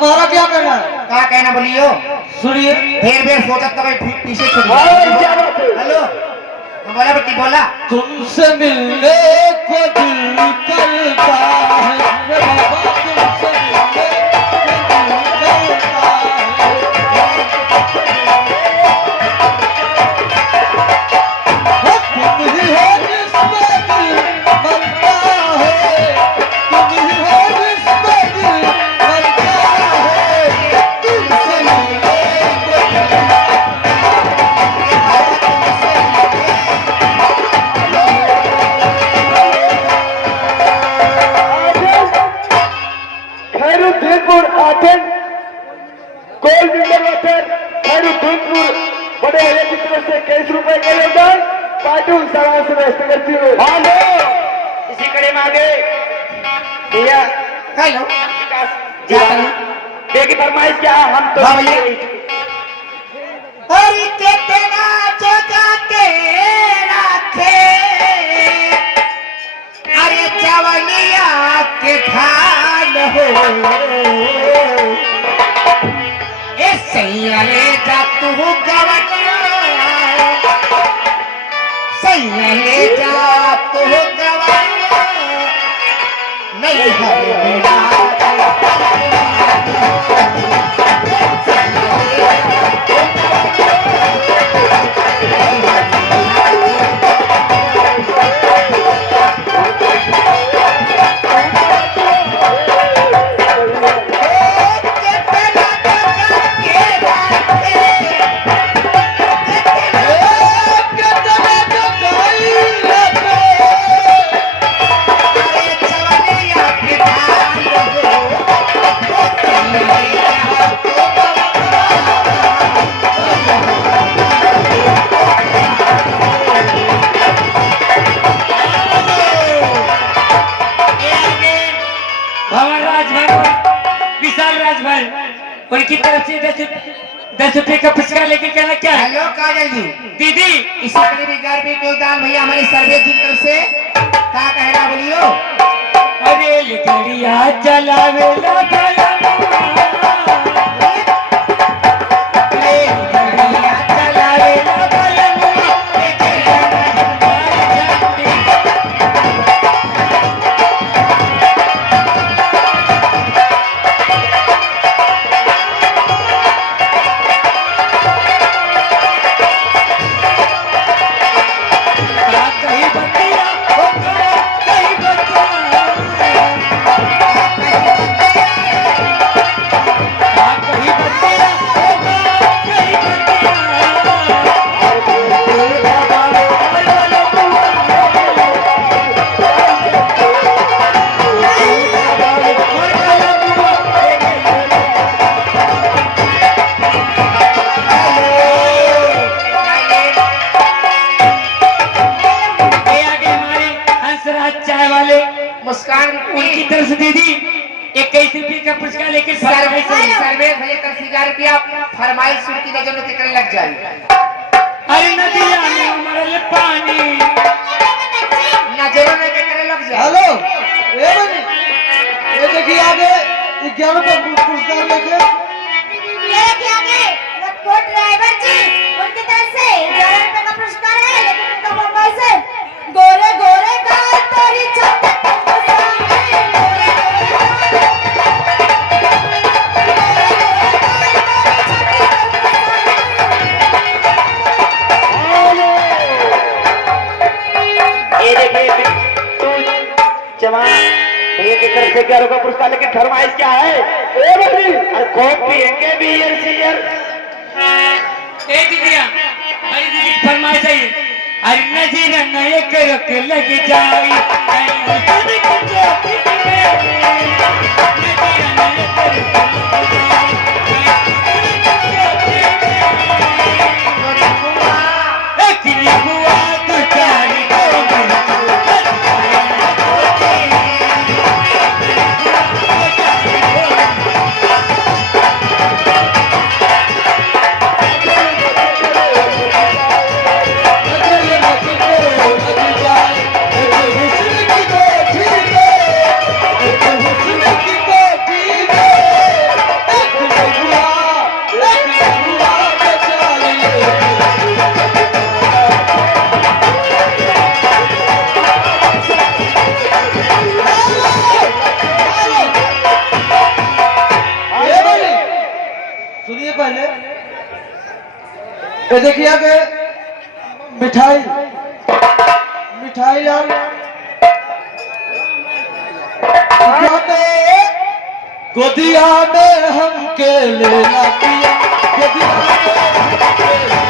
हमारा क्या कहना है? क्या कहना बोलियो? सुनिए, फिर भी सोचा तब पीछे छूट गया। हेलो, बोला बेटी बोला। तुमसे मिलने को दिल करता है रे बाबा, तुमसे मिलने को दिल करता है। तुम ही हो जिसमें दिल मरता है, तुम ही हो जिसमें दिल मरता है। तुमसे मिलने को खैरुद्दीनपुर आठन गोल्ड विनर वाटर खैरुद्दीनपुर बड़े हरे की तरफ से 21 रुपए का योगदान पार्टी सभा से व्यस्त करती हूँ। हेलो, इसी कड़ी में आगे भैया हेलो, देखिए फरमाइश क्या है, हम तो हाँ भैया। अरे कितना जगा के रखे, अरे जवनिया के धान हो, ए सैया ले जा तू गवनिया, सैया ले जा तू गवनिया, नहीं है उनकी तरफ से 10 रुपए का पुरस्कार लेके कहना क्या है? हेलो काजल जी, दीदी इसी करीबी 11 रुपए योगदान भैया हमारी सर्विस की तरफ से क्या कहना बोलियो? अरे गाड़िया चलावे मुस्कान उनकी तरफ से दीदी 21 रुपए का पुरस्कार लेके सर्विस भैया तरफ से 1000 रुपया फरमाइश सुनती नजर में कितने लग जाए। अरे नदिया में मरल पानी नजरों में कितने लग जाए। हेलो, ए बनी, ये देखिए आगे 11 रुपए पुरस्कार लेके ये देखिए आगे वो ड्राइवर जी, उनकी तरफ से 11 रुपए का पुरस्कार है, लेकिन उनका फरमाइश है गोरे गोरे गाल तेरी छत भैया की तरफ से 11 का पुरस्कार लेकिन फरमाइश क्या है? ए बड़ी, अरे कौन पिएंगे बियर सीयर? ए दीदिया, अरे दीदी फरमाइश है अरे नजर नए करक लग जाई ये देखिए आगे मिठाई मिठाई और गोदिया में हमके ले ला पिया गोदिया में हमके